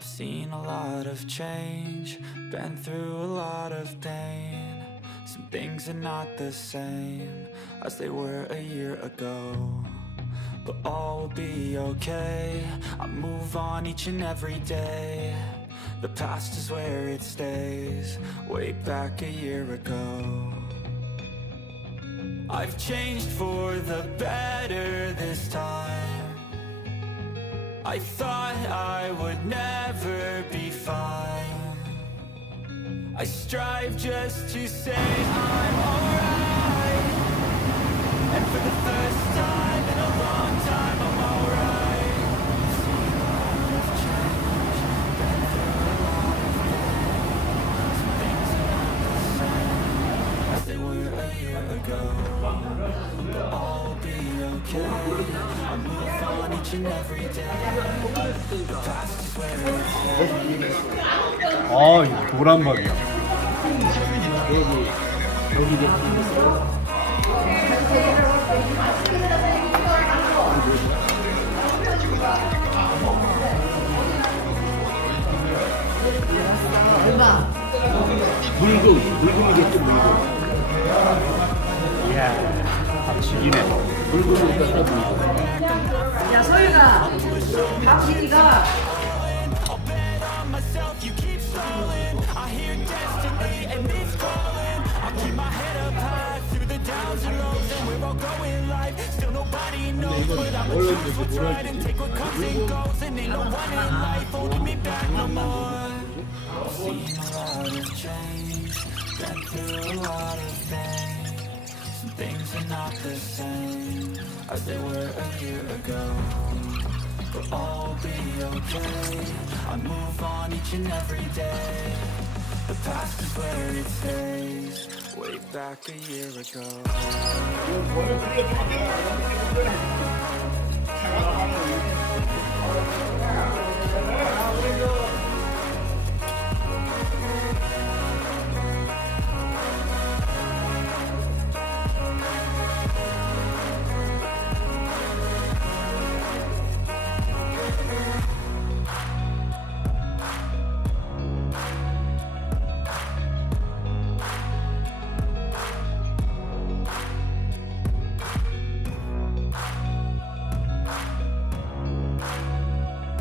I've seen a lot of change, been through a lot of pain. Some things are not the same as they were a year ago, but all will be okay. I move on each and every day. The past is where it stays, way back a year ago. I've changed for the better this time. I thought I would never be fine. I strive just to say I'm alright, and for the first time in a long time I'm alright. Seen a lot of change, been through a lot of pain. Some things are not the same as they were a year ago, but all will be okay. I move on each and every day. The past is where it stays. 아, 이거 도란밥이야. 얼마? 물금이겠죠, 물금. 이야, 밥 죽이네. 물금을 갖다 물금. 야, 서희가, 박진이가. Seen a lot of change, been through a lot of pain. Some things are not the same as they were a year ago, but all will be okay. I move on each and every day. The past is where it stays, way back a year ago.